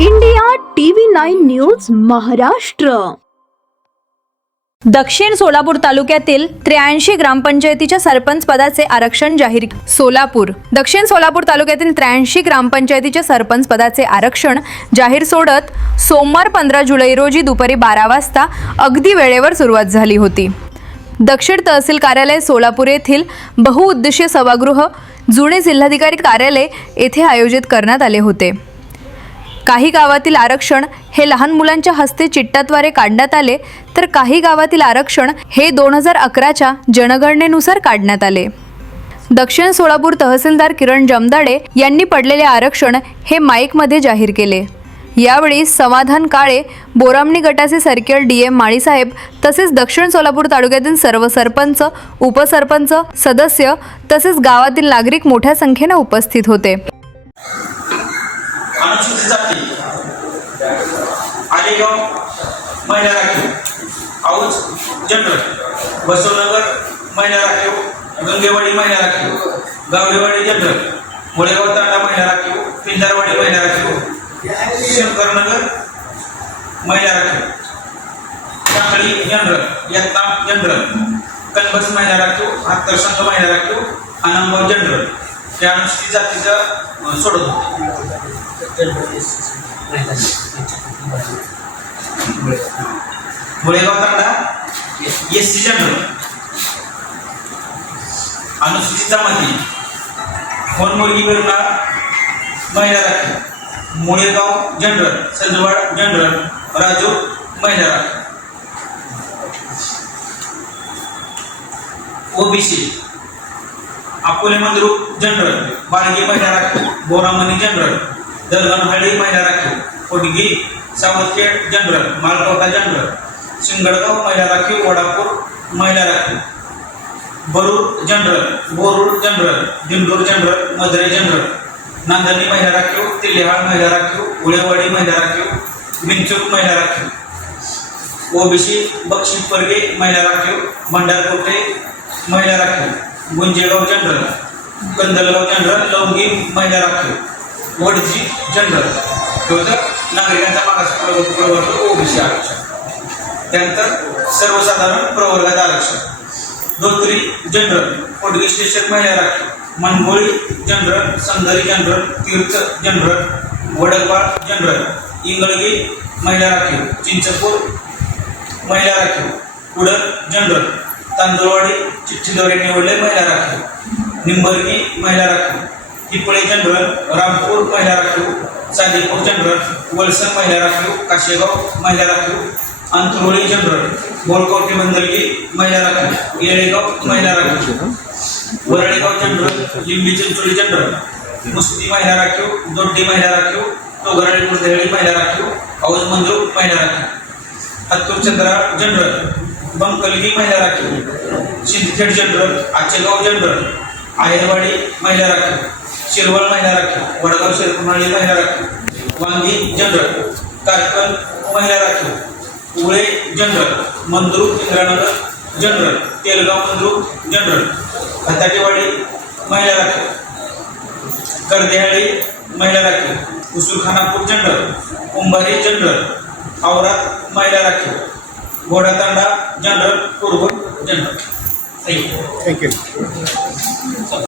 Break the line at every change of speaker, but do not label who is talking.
India TV nine news Maharashtra.
दक्षिण सोलापूर तालुक्यातील त्र्याऐंशी ग्रामपंचायतीच्या सरपंच पदाचे आरक्षण जाहीर सोलापूर. दक्षिण सोलापूर तालुक्यातील त्र्याऐंशी ग्रामपंचायतीच्या सरपंच पदाचे आरक्षण जाहीर सोडत सोमवार पंधरा जुलै रोजी दुपारी बारा वाजता अगदी वेळेवर सुरुवात झाली होती. दक्षिण तहसील कार्यालय सोलापूर येथील बहुउद्देशीय सभागृह जुने जिल्हाधिकारी कार्यालय येथे आयोजित करण्यात आले होते. काही गावातील आरक्षण हे लहान मुलांच्या हस्ते चिट्टाद्वारे काढण्यात आले तर काही गावातील आरक्षण हे दोन हजार अकराच्या जनगणनेनुसार काढण्यात आले. दक्षिण सोलापूर तहसीलदार किरण जमदाडे यांनी पडलेले आरक्षण हे माईकमध्ये जाहीर केले. यावेळी समाधान काळे बोरामणी गटाचे सर्कल डी एम माळीसाहेब तसेच दक्षिण सोलापूर तालुक्यातील सर्व सरपंच उपसरपंच सदस्य तसेच गावातील नागरिक मोठ्या संख्येने उपस्थित होते.
गंगेवाडी महिला राखीव. गावडेवाडी जनरल मुळेगाव तांडा महिला राखीव. पिंजारवाडी महिला राखीव. शंकरनगर महिला राखीव साखळी जनरल यत्नाम जनरल कनबस महिला राखीव संघ महिला राखीव आनंदगाव जनरल या अनुसूचित जातीचं सोडत होते. Mulegaon Tanda S C general अनुसूचित जमाती. फोन मुलगी महिला राखीव मुळेगाव जनरल संजवाड जनरल राजू महिला राखीव ओबीसी. अकोले मंद्रुप जनरल बाळगी महिला राखीव. बोरामणी जनरल दलगणहळ्ळी महिला राखीव. कोटगी सावतखेड जनरल मालकोटा जनरल सिंगडगाव महिला राखीव. वडापूर महिला राखीव. Barur general Borud general Dindor general Madhure general Nandani महिला राखीव तिल्लेहाळ महिला राखीव उळेवाडी महिला राखीव बिंचूक महिला राखीव. ओबीसी बक्षी परगे महिला राखीव भंडारकोटे महिला राखीव. गुंजेगाव जनरल कंदलगाव जनरल लवंगी महिला राखीव. वडजी जनरल. होतं नागरिकांचा मागास प्रवर्ग प्रवर्ग ओबीसी आरक्षण. त्यानंतर सर्वसाधारण प्रवर्गात आरक्षण. धोत्री जनरल पोटगी स्टेशन महिला राखीव. Mangoli general Sandhari general Tirth general Vadakbal general Ingalgi महिला राखीव चिंचपूर महिला राखीव कुडल जनरल तांदुळवाडी चिठ्ठीद्वारे निवडले महिला राखीव निंबर्गी महिला राखीव पिपळे जनरल रामपूर महिला राखीव चांदीपूर जनरल वलसण महिला राखीव काशेगाव महिला राखीव अंतरोळी जनरल बोरकोटे बंदरगी महिला राखीव येळेगाव महिला राखीव. वरळेगाव जनरल लिंबी चिंचोळी जनरल मुस्ती महिला राखीव दोड्डी महिला राखीव तोगराळी मुरदेहळी महिला राखीव औज मंजूर महिला राखीव. हत्तूरचंद्रा जनरल बंकलगी महिला राखीव. सिंदखेड जनरल आचेगाव जनरल आहेरवाडी महिला राखीव. शिरवळ महिला राखीव. वडगाव शिरकुमाळी महिला राखीव. वांगी जनरल कारकल महिला राखीव. Ule general Mandrup Indranagar general Telgaon Mandrup general. Hatatewadi महिला राखीव करदेहाळी महिला राखीव उसूरखानापूर जनरल कुंभारी जनरल औरात महिला राखीव Ghodatanda general Kurban general thank you
thank you